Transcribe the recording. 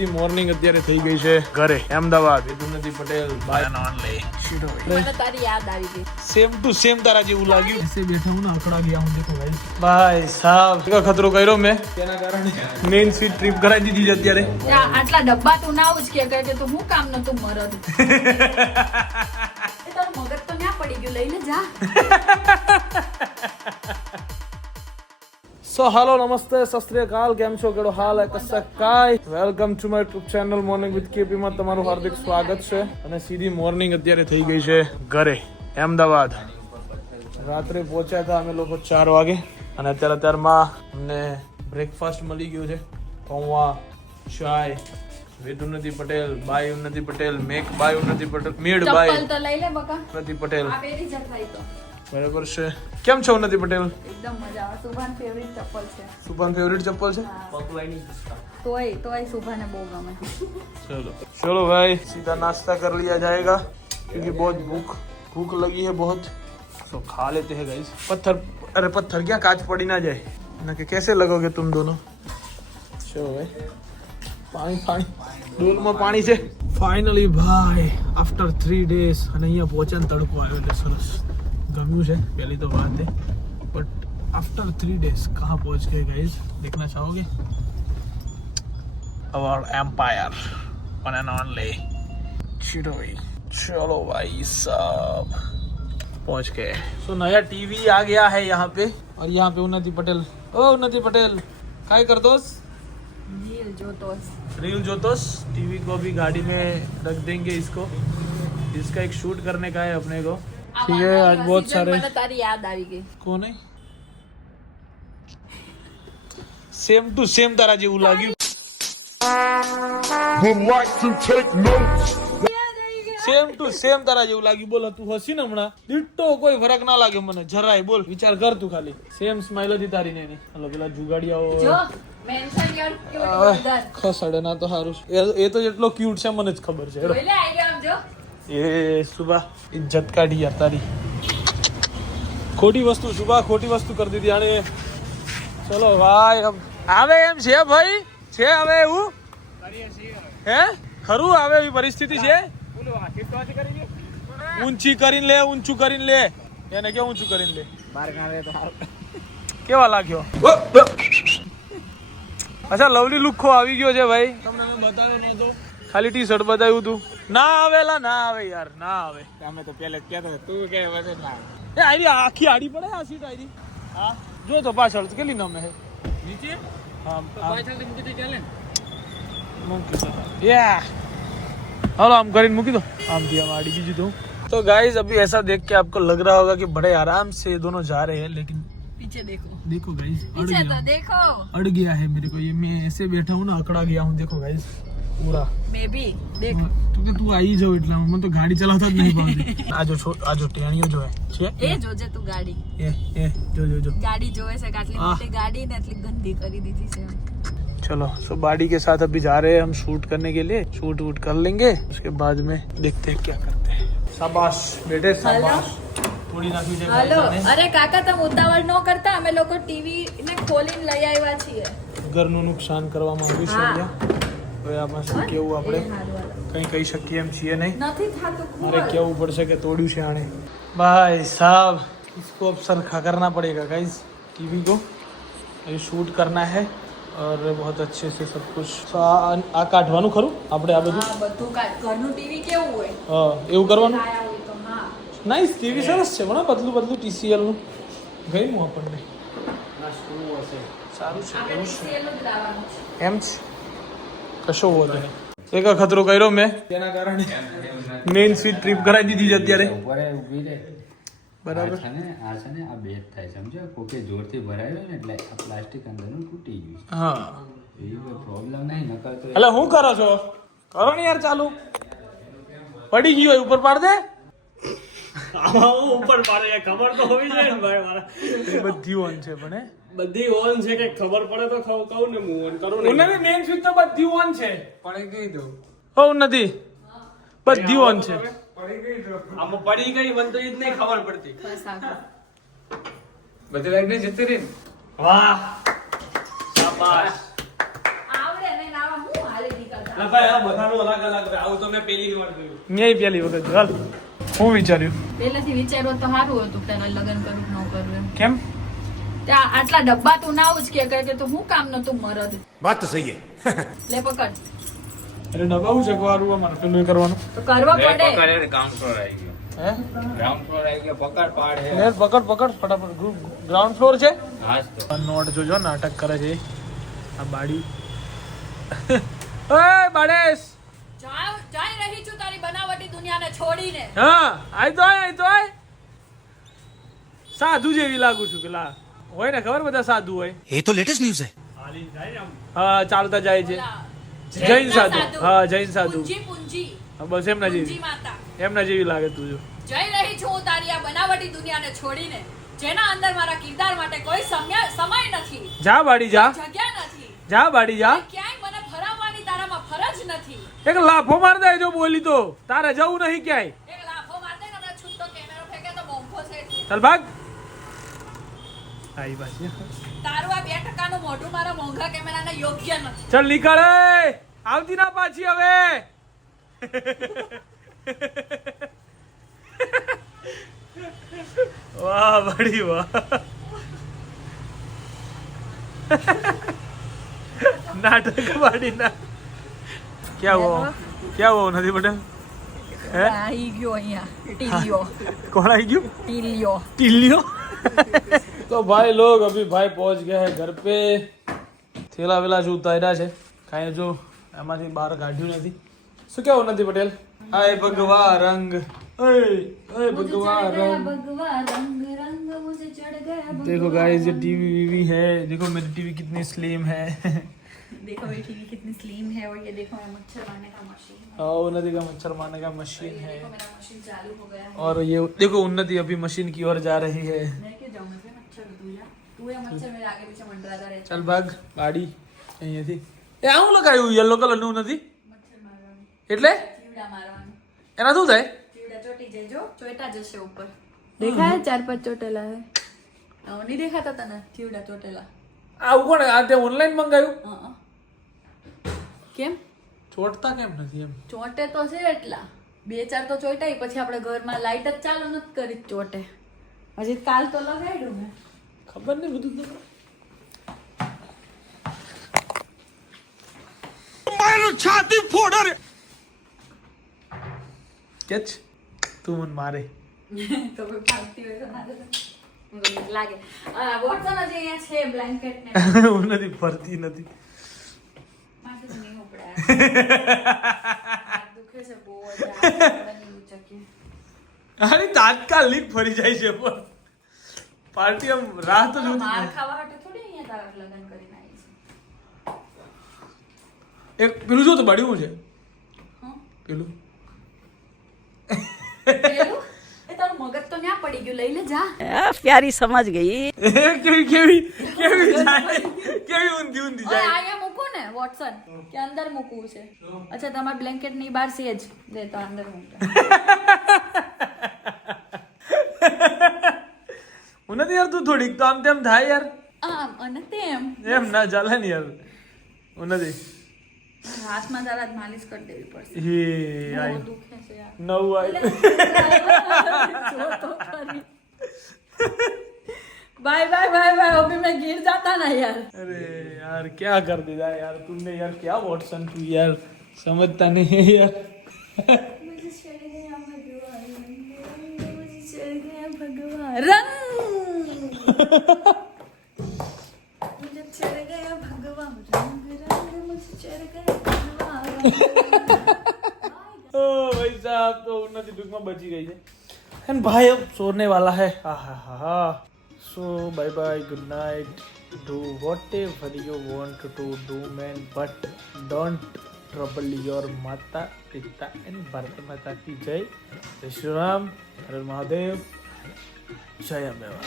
જી morning અત્યારે થઈ ગઈ છે ઘરે. અમદાવાદ નથી Patel bye. Same to same તારા જેવું લાગ્યું. એસે બેઠા હું ને અકડા ગયા હું દેખો ભાઈ. ભાઈ સાહેબ એક ખતરો કર્યો મેં. તેના કારણે મેઇન સ્વીટ ટ્રીપ કરાવી દીધી છે અત્યારે. આટલા ડબ્બા તું ના ઉજ કે કે તું હું કામ નતું મરદ તારું મગજ તો ના પડી ગયું લઈને જા. સો હાલો નમસ્તે સસ્ત્રીકાલ કેમ છો કેડો હાલ હે કસા કાય welcome to my tube channel morning with KP માં તમારું હાર્દિક સ્વાગત છે અને સીધી મોર્નિંગ અત્યારે થઈ ગઈ છે ઘરે અમદાવાદ રાત્રે પહોંચ્યા હતા અમે લોકો ચાર વાગે અને અત્યારે અત્યારમાં અમને બ્રેકફાસ્ટ મળી ગયું છે પૌવા ચાય વેદ ઉન્નતિ પટેલ બાય ઉન્નતિ પટેલ મેક બાય ઉન્નતિ પટેલ મેડ બાય તો લઈ લે બકા ઉન્નતિ પટેલ આ પહેરી જ થાય તો બરાબર છે કેમ છો ઉન્નતિ પટેલ એકદમ મજા આવે સુભાન ફેવરિટ ચપ્પલ છે સુપાન ફેવરિટ ચપ્પલ છે તોય તોય સુભાને બહુ ગમે चलो चलो भाई सीधा नाश्ता कर लिया जाएगा क्योंकि बहुत भूख भूख लगी है बहुत तो खा लेते हैं गाइस पत्थर अरे पत्थर क्या कांच पड़ी ना जाए ना कि कैसे लगोगे तुम दोनों चलो भाई પાણી પાણી ડોલમાં પાણી છે ફાઇનલી ભાઈ આફ્ટર થ્રી ડેઝ અને અહીંયા પહોંચ્યા ને તડકો આવ્યો એટલે સરસ ગમ્યું છે पहली तो बात है। बट आफ्टर थ्री डेज़ कहाँ पहुँच गए गाइज़ देखना चाहोगे? और एम्पायर वन एंड ऑनली चिरोई चलो भाई साहब पहुँच गए। सो नया टीवी आ गया है यहाँ पे और यहाँ पे उन्नति पटेल। ओ उन्नति पटेल काय कर दोस रील जोतोस। रील जोतोस टीवी को भी गाड़ी में रख देंगे इसको। इसका एक शूट करने का है अपने को। ठीक है आज बहुत सारे મને તારી યાદ આવી ગઈ કોણ હે સેમ ટુ સેમ તારા જેવું લાગ્યું would like to take notes. Same to same તારા જેવું લાગ્યું બોલ તું હસી ને હમણાં દીટો કોઈ ફરક ના લાગે મને જરાય બોલ વિચાર કર તું ખાલી સેમ સ્માઈલ હતી તારી ને એની હલો પેલા જો જુગાડિયાઓ mention your ah, cute brother ખસડે ના તો સારું છે એ- એ તો જેટલો ક્યુટ છે મને જ ખબર છે એ સુબા ઇજ્જત કાઢી યાર તારી. ખોટી વસ્તુ સુબા ખોટી વસ્તુ કરી દીધી આને ચલો ભાઈ આવે એમ છે ભાઈ? છે હવે એવું? હે? ખરું આવે એવી પરિસ્થિતિ છે? ઊંચી કરીને લે ઊંચું કરીને લે. એને કે ઊંચું કરીને લે? કેવા લાગ્યો? અચ્છા લવલી લુખ્ખો આવી ગયો છે ભાઈ. તમને મેં બતાવ્યો નહોતો. ખાલી ટી શર્ટ બતાવ્યું તું. ના આવેલા ના આવે યાર ના આવે. તમે તો પહેલે કહેતા તું કે વજન ના એ આઈ રી આખી આડી પડે આ સીટ આઈ રી હા? જો તો પાછળ કેલી નમે નીચે? હા પાછળ મૂકી દે ચાલે हेलो हम करीन मुकी दो हम दिया मारी बीजी दो तो गाइस अभी ऐसा देख के आपको लग रहा होगा कि बड़े आराम से दोनों जा रहे हैं लेकिन पीछे देखो देखो गाइस पीछे तो देखो अड़ गया है मेरे को ये मैं ऐसे बैठा हूँ ना अकड़ा गया हूँ देखो गाइस पूरा મેં બી દેખ તો કે તું આવી જાવ એટલા મને તો ગાડી ચલાવતા જ નહીં પડતી આ જો છો- આ જો ટેણીઓ જો હે છે એ જોજે તું ગાડી એ એ જો જો જો ગાડી જોવે છે કે આટલી આહ. મોટી ગાડી ને એટલી ગંદી કરી દીધી છે चलो सो बाड़ी के साथ अभी जा रहे हैं हम शूट करने के लिए शूट वूट कर लेंगे उसके बाद में देखते हैं क्या करते हैं शाबाश बेटे शाबाश થોડી નાખી છે હાલો ભાઈ અરે કાકા તમે ઉતાવળ ન કરતા અમે લોકો ટીવી ને ખોલીને લઈ આવ્યા છીએ ઘરનું નુકસાન કરવામાં આવ્યું છે હવે આપણે શું કેવું આપણે? કંઈ કહી શકીએ એમ છીએ નહીં. મારે કેવું પડશે કે તોડ્યું છે આણે. ભાઈ સાહબ इसको अब सरखा करना पड़ेगा गाइज ટીવી को એ શૂટ કરના હે और बहुत अच्छे से सब कुछ આ કાઢવાનું ખરું? આપણે આ બધું? બધું ઘરનું ટીવી કેવું હોય? હા એવું કરવાનું? નાઈસ ટીવી સરસ છે પણ પતલું પતલું ટીસીએલનું. ગયું આપણને. સારું છે. એમ છે? કશો વાંધો નહીં એક ખતરો કર્યો મેં. તેના કારણે મેઇન સ્વીટ ટ્રીપ કરાવી દીધી છે અત્યારે. બરાબર. છે ને આ છે ને આ બેટ થાય સમજો કોકે જોરથી ભરાયો ને એટલે આ પ્લાસ્ટિક અંદરનું તૂટી ગયું હા. એ પ્રોબ્લેમ નહીં નકર તો એટલે હું કરો છો? કરો ને યાર ચાલુ. પડી ગયો હોય, ઉપર પાડ દે. ઉપર પાડે એ ખબર તો હોવી જોઈએ ને ભાઈ મારા. બધી ઓન છે પણ બધી ઓન છે કે ખબર પડે તો ખાવ કહું ને હું ઓન કરું ને. ઉન્નતિ મેઇન સ્વિચ તો બધી ઓન છે. પડી ગઈ દો. હો નથી. બધી ઓન છે. આમાં પડી ગઈ મને તો એ જ નહીં ખબર પડતી. બસ. બધી લાઈટ ને જતી રહી વાહ. શાબાશ. આવડે ને આવા હું હાલી નીકળતા? ભાઈ આ બધાનું અલગ અલગ આવું તો મેં પહેલી વાર જોયું. મેં પેલી વખત હાલ. શું વિચાર્યું? પહેલેથી વિચાર્યું તો સારું હતું કે લગ્ન કરું ન કરું કેમ? આટલા ડબ્બા તું ના જ કે કે તું હું કામ નતું મરદ? વાત તો સહી લે પકડ. એટલે ડબાવું છે કવારું અમારે પેલું કરવાનું. તો કરવા પડે. રે કામ ફ્લોર આવી ગયો. પકડ પકડ ફટાફટ. ગ્રાઉન્ડ ફ્લોર છે? નોટ જોજો નાટક કરે છે. આ બાડી. ઓય બાડેશ જાય રહી છું તારી બનાવટી દુનિયાને છોડીને. હા આઈ તો આઈ તો સાધુ જેવી લાગુ છું પેલા. હોય ને ખબર બધા સાધુ હોય? એ તો લેટેસ્ટ ન્યૂઝ છે. હા ચાલતા જાય છે. જૈન સાધુ. હા જૈન સાધુ. બસ એમના જેવી. એમના જેવી લાગે તું જો. જઈ રહી છું હું તારી આ બનાવટી દુનિયાને છોડીને. જેના અંદર મારા કિરદાર માટે કોઈ સમય સમય નથી. જા બાડી જા. જગ્યા નથી. જા બાડી જા. ક્યાંય મને ફરજ નથી. એક લાફો માર દે જો બોલી તો. તારે જવું નહીં ક્યાંય. એક લાફો મારતે ને હમણાં છૂટો કેમેરો ફેંકે તો બોમ્બો છે. ચાલ ભાગ. આઈ પાછી તારું આ બે ટકાનું મોઢું મારા મોંઘા કેમેરાને યોગ્ય નથી. ચાલ નીકળે આવતી ના પાછી હવે. વાહ બડી વાહ. નાટક વાળી ના. क्या हुआ? क्या हुआ नदी बटन हाँ। कौन आई क्यों टिलियो तो भाई लोग अभी भाई पहुँच गए हैं घर पे। थेला वेला जो उतारा जो एमा से बाहर गाड़ियों सो क्या होना थी पटेल? आए भगवा रंग। देखो गाय टीवी है। देखो मेरी टीवी कितनी स्लिम है। देखो ये टीवी कितनी स्लिम है और ये देखो मैं मच्छर मारने का मशीन है और उन्नति का मच्छर मारने का मशीन है देखो मेरा मशीन चालू हो गया है और ये देखो उन्नति अभी मशीन की ओर जा रही है मैं क्यों जाऊं मैं मच्छर तू जा तू ये मच्छर मेरे आगे पीछे मंडराता रहता ચાલ ભાગ ગાડી અહીંયાથી એ આવું લગાવ્યું યલો કલરનું નથી મચ્છર મારવાનું એટલે ચીવડા મારવાનું એના શું થાય ચીવડા ચોટી જાય જો ચોટા જશે ઉપર દેખાય ચાર પાંચ ચોટેલા હે હવે નહીં દેખાતા તને ચીવડા ચોટેલા આવું કોણ આ તે ઓનલાઈન મંગાવ્યું હં. કેમ? ચોટતા કેમ નથી એમ? ચોટે તો છે એટલા. બે ચાર તો ચોટાઈ પછી આપણે ઘરમાં લાઇટ જ ચાલુ નથી કરી. ચોટે. હજી કાલ તો લગાડ્યું મેં. ખબર નહીં બધું તો છાતી ફોડર કેચ. તું મન મારે. તો કોઈ લાગે. વોટસન હજી અહીંયા છે બ્લેન્કેટ ને. હું નથી ફરતી નથી. અરે તાત્કાલિક ફરી જાય છે પણ પાર્ટી આમ રાહ તો જોતી માર ખાવા હાટે થોડી અહીંયા તારક લગન કરીને આવી છે. એક પેલું જો તો બડ્યું છે. પેલું. પડી ગયું. લઈ જા. પ્યારી સમજ ગઈ. કેવી કેવી કેવી કેવી ઊંધી ઊંધી જાય. વોટસન કે અંદર મૂકવું છે. અચ્છા તમારા બ્લેન્કેટની બહાર સેજ દે તો અંદર મૂકતા. હું યાર તું થોડીક તો આમ તેમ થાય યાર. આમ અને તેમ. એમ ના ચાલે ને યાર. હું માલિશ કરી પડશે. બાય બાય બાય બાય અભી મેં ગીર જાતા ના યાર. અરે. यार क्या कर दिया यार? तुमने यार क्या वॉटसन तू यार? समझता नहीं है यार। भाई साहब तो उन्नति दुख में बची गई है। एंड भाई अब सोने वाला है। हा हा हा so bye bye good night do whatever you want to do man but don't trouble your mata pita and bharat mata ki jai. Shri ram Har mahadev jai ambeva.